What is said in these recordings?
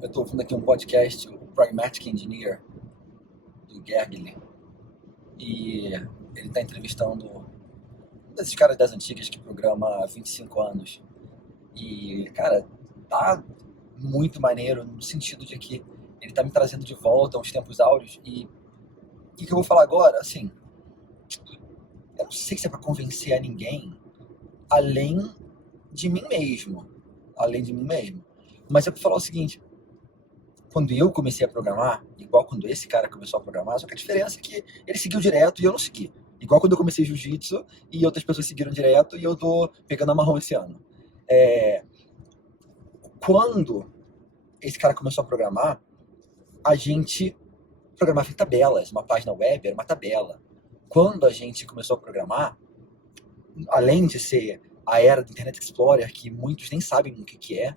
Eu tô ouvindo aqui um podcast, o Pragmatic Engineer, do Gergely, e ele tá entrevistando um desses caras das antigas que programa há 25 anos. E, cara, tá muito maneiro no sentido de que ele tá me trazendo de volta aos tempos áureos. E o que eu vou falar agora? Assim, eu não sei se é pra convencer a ninguém além de mim mesmo. Além de mim mesmo. Mas é pra falar o seguinte: quando eu comecei a programar, igual quando esse cara começou a programar, só que a diferença é que ele seguiu direto e eu não segui. Igual quando eu comecei jiu-jitsu e outras pessoas seguiram direto e eu tô pegando a marrom esse ano. É, quando esse cara começou a programar, a gente programava em tabelas. Uma página web era uma tabela. Quando a gente começou a programar, além de ser a era do Internet Explorer, que muitos nem sabem o que é,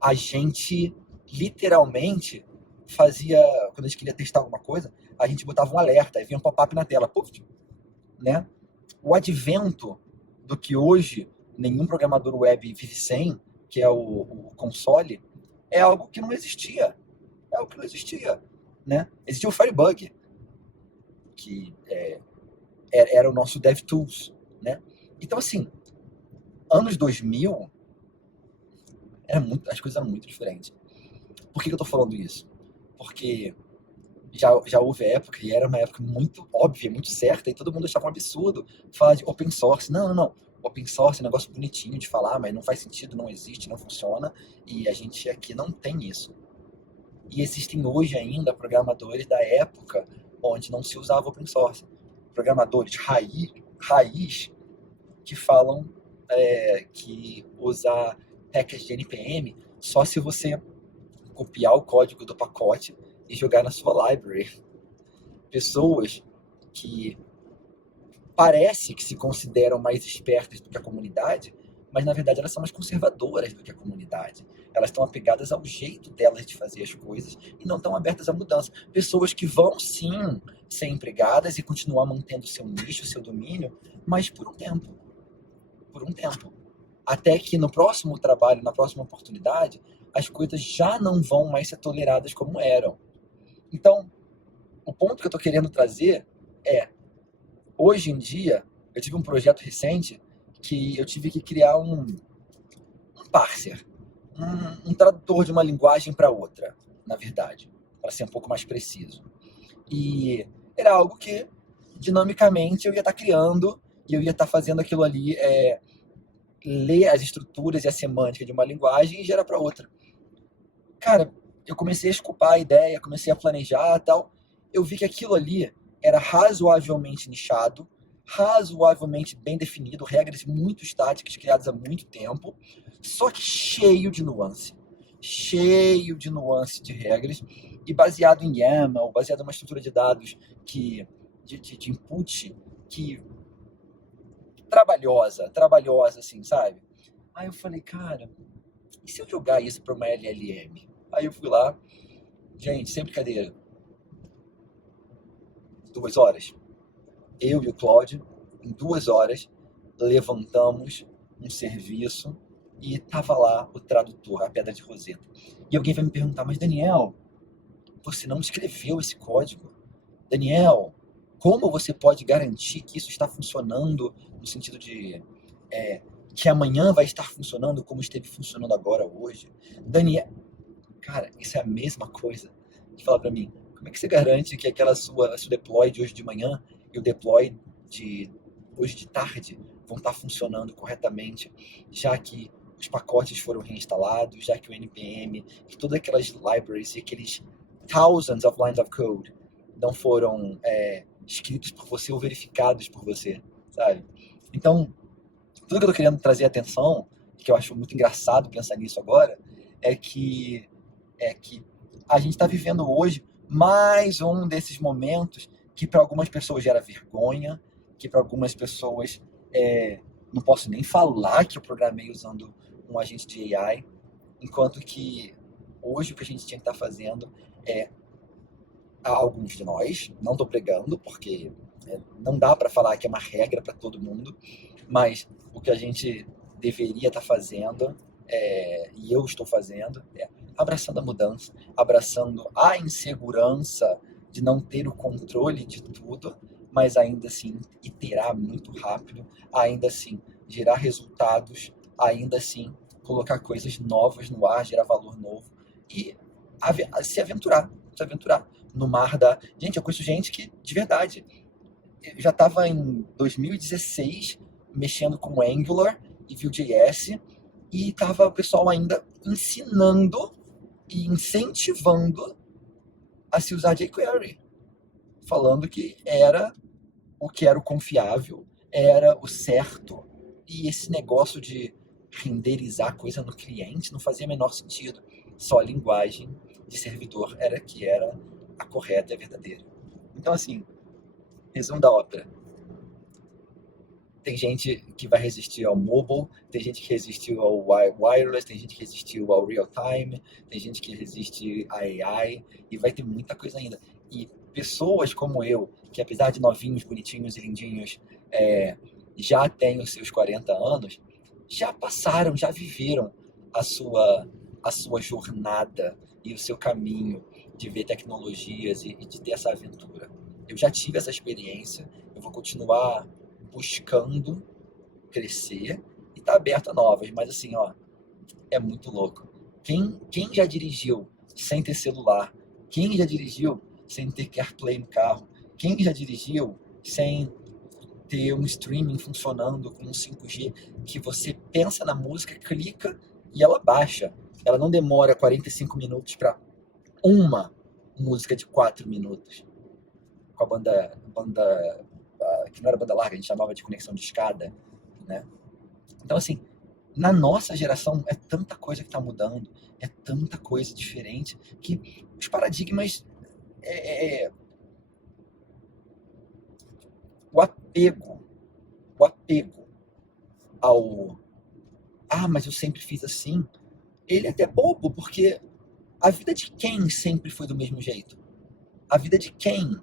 a gente literalmente fazia, quando a gente queria testar alguma coisa, a gente botava um alerta, aí vinha um pop-up na tela, puf, né? O advento do que hoje nenhum programador web vive sem, que é o console, é algo que não existia. É algo que não existia, né? Existia o Firebug, que era o nosso DevTools, né? Então, assim, anos 2000, as coisas eram muito diferentes. Por que eu tô falando isso? Porque já houve época, e era uma época muito óbvia, muito certa, e todo mundo achava um absurdo falar de open source. Não, não, não. Open source é um negócio bonitinho de falar, mas não faz sentido, não existe, não funciona, e a gente aqui não tem isso. E existem hoje ainda programadores da época onde não se usava open source. Programadores raiz que falam que usar package de NPM só se você copiar o código do pacote e jogar na sua library. Pessoas que parece que se consideram mais espertas do que a comunidade, mas na verdade elas são mais conservadoras do que a comunidade. Elas estão apegadas ao jeito delas de fazer as coisas e não estão abertas à mudança. Pessoas que vão sim ser empregadas e continuar mantendo seu nicho, seu domínio, mas por um tempo. Por um tempo. Até que no próximo trabalho, na próxima oportunidade, as coisas já não vão mais ser toleradas como eram. Então, o ponto que eu estou querendo trazer é: hoje em dia, eu tive um projeto recente que eu tive que criar um parser, um tradutor de uma linguagem para outra, na verdade, para ser um pouco mais preciso. E era algo que, dinamicamente, eu ia estar criando e eu ia estar fazendo aquilo ali, ler as estruturas e a semântica de uma linguagem e gerar para outra. Cara, eu comecei a escupar a ideia, comecei a planejar e tal. Eu vi que aquilo ali era razoavelmente nichado, razoavelmente bem definido, regras muito estáticas criadas há muito tempo, só que cheio de nuance de regras e baseado em YAML, baseado em uma estrutura de dados de input que trabalhosa assim, sabe? Aí eu falei, cara, e se eu jogar isso para uma LLM? Aí eu fui lá, gente, sem brincadeira, 2 horas. Eu e o Claude, em 2 horas, levantamos um serviço e tava lá o tradutor, a pedra de Roseta. E alguém vai me perguntar, mas Daniel, você não escreveu esse código? Daniel, como você pode garantir que isso está funcionando no sentido de que amanhã vai estar funcionando como esteve funcionando agora, hoje? Daniel, cara, isso é a mesma coisa que falar para mim, como é que você garante que aquela seu deploy de hoje de manhã e o deploy de hoje de tarde vão estar funcionando corretamente, já que os pacotes foram reinstalados, já que o NPM e todas aquelas libraries e aqueles thousands of lines of code não foram escritos por você ou verificados por você, sabe? Então, tudo que eu tô querendo trazer atenção, que eu acho muito engraçado pensar nisso agora, é que que a gente está vivendo hoje mais um desses momentos que para algumas pessoas gera vergonha, que para algumas pessoas não posso nem falar que eu programei usando um agente de AI, enquanto que hoje o que a gente tinha que estar fazendo é, alguns de nós, não estou pregando, porque não dá para falar que é uma regra para todo mundo, mas o que a gente deveria estar fazendo e eu estou fazendo, abraçando a mudança, abraçando a insegurança de não ter o controle de tudo, mas ainda assim iterar muito rápido, ainda assim gerar resultados, ainda assim colocar coisas novas no ar, gerar valor novo e se aventurar no mar da. Gente, eu conheço gente que, de verdade, eu já estava em 2016 mexendo com Angular e Vue.js e estava o pessoal ainda ensinando e incentivando a se usar jQuery, falando que era o confiável, era o certo, e esse negócio de renderizar coisa no cliente não fazia o menor sentido. Só a linguagem de servidor era que era a correta e a verdadeira. Então, assim, resumo da ópera. Tem gente que vai resistir ao mobile, tem gente que resistiu ao wireless, tem gente que resistiu ao real time, tem gente que resiste à AI, e vai ter muita coisa ainda. E pessoas como eu, que apesar de novinhos, bonitinhos e lindinhos, já têm os seus 40 anos, já passaram, já viveram a sua, a sua jornada e o seu caminho de ver tecnologias e de ter essa aventura. Eu já tive essa experiência, eu vou continuar buscando crescer e tá aberto a novas, mas assim, ó, é muito louco. Quem já dirigiu sem ter celular? Quem já dirigiu sem ter CarPlay no carro? Quem já dirigiu sem ter um streaming funcionando com um 5G que você pensa na música, clica e ela baixa? Ela não demora 45 minutos para uma música de 4 minutos. Com a banda que não era banda larga, a gente chamava de conexão de escada, né? Então, assim, na nossa geração é tanta coisa que está mudando, é tanta coisa diferente, que os paradigmas, é, é, o apego, o apego ao, mas eu sempre fiz assim, ele é até bobo, porque a vida de quem sempre foi do mesmo jeito? A vida de quem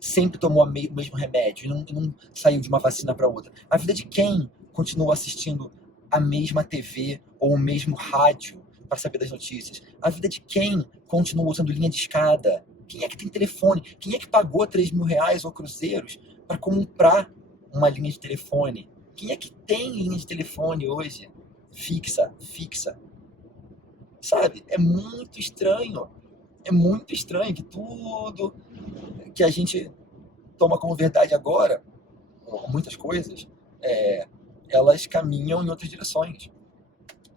sempre tomou o mesmo remédio e não saiu de uma vacina para outra? A vida de quem continuou assistindo a mesma TV ou o mesmo rádio para saber das notícias? A vida de quem continua usando linha de escada? Quem é que tem telefone? Quem é que pagou R$ 3.000 ou cruzeiros para comprar uma linha de telefone? Quem é que tem linha de telefone hoje? Fixa. Sabe? É muito estranho que tudo que a gente toma como verdade agora, muitas coisas, é, elas caminham em outras direções.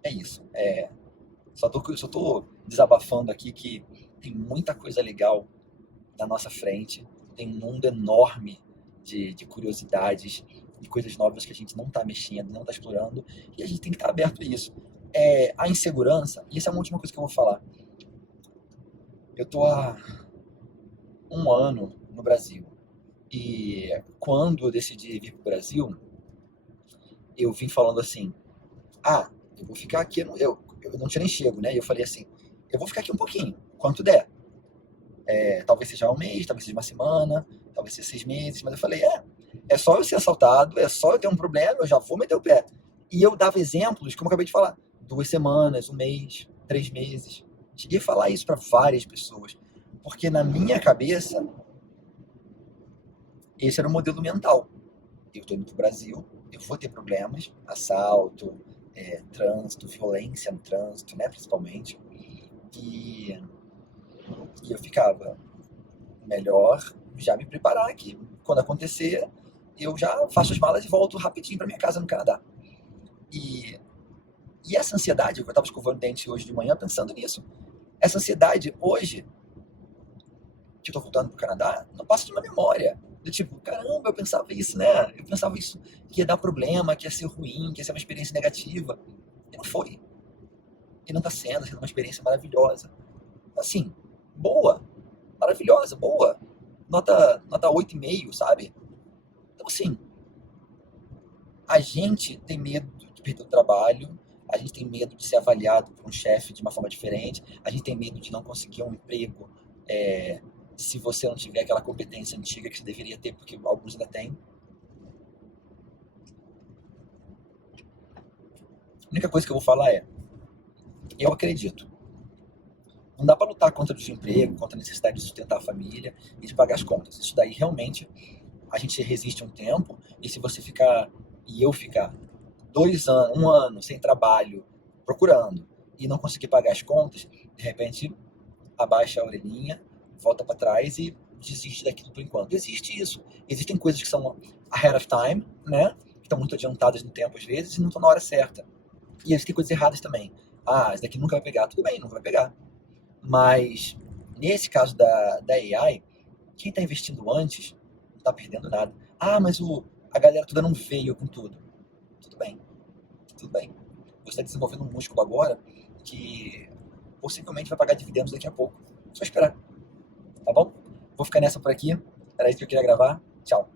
É isso. Só tô desabafando aqui que tem muita coisa legal na nossa frente, tem um mundo enorme de curiosidades e coisas novas que a gente não está mexendo, não está explorando, e a gente tem que estar aberto a isso. A insegurança, e essa é uma última coisa que eu vou falar. Eu tô há um ano no Brasil, e quando eu decidi vir para o Brasil, eu vim falando assim, eu vou ficar aqui, eu não tinha nem chego, né? E eu falei assim, eu vou ficar aqui um pouquinho, quanto der. Talvez seja um mês, talvez seja uma semana, talvez seja 6 meses, mas eu falei, é só eu ser assaltado, é só eu ter um problema, eu já vou meter o pé. E eu dava exemplos, como eu acabei de falar, 2 semanas, um mês, 3 meses. Cheguei a falar isso para várias pessoas, porque na minha cabeça, esse era o modelo mental. Eu estou indo para o Brasil, eu vou ter problemas, assalto, trânsito, violência no trânsito, né, principalmente. E, e eu ficava, melhor já me preparar aqui. Quando acontecer, eu já faço as malas e volto rapidinho para minha casa no Canadá. E, e essa ansiedade, eu estava escovando dente hoje de manhã pensando nisso. Essa ansiedade hoje, que eu tô voltando pro Canadá, não passa de uma memória. Do tipo, caramba, eu pensava isso, né? Eu pensava isso, que ia dar problema, que ia ser ruim, que ia ser uma experiência negativa. E não foi. E não tá sendo uma experiência maravilhosa. Assim, boa, maravilhosa, boa. Nota 8,5, sabe? Então, assim, a gente tem medo de perder o trabalho, a gente tem medo de ser avaliado por um chefe de uma forma diferente, a gente tem medo de não conseguir um emprego se você não tiver aquela competência antiga que você deveria ter, porque alguns ainda têm. A única coisa que eu vou falar é, eu acredito. Não dá para lutar contra o desemprego, contra a necessidade de sustentar a família e de pagar as contas. Isso daí realmente a gente resiste um tempo, e se você ficar, e eu ficar 2 anos, 1 ano sem trabalho, procurando, e não conseguir pagar as contas, de repente abaixa a orelhinha, volta para trás e desiste daquilo por enquanto. Existe isso. Existem coisas que são ahead of time, né? Que estão muito adiantadas no tempo às vezes e não estão na hora certa. E existem coisas erradas também. Ah, isso daqui nunca vai pegar. Tudo bem, nunca vai pegar. Mas nesse caso da AI, quem está investindo antes não está perdendo nada. Ah, mas a galera toda não veio com tudo. Tudo bem, tudo bem. Você está desenvolvendo um músculo agora que possivelmente vai pagar dividendos daqui a pouco. Só esperar, tá bom? Vou ficar nessa por aqui. Era isso que eu queria gravar. Tchau.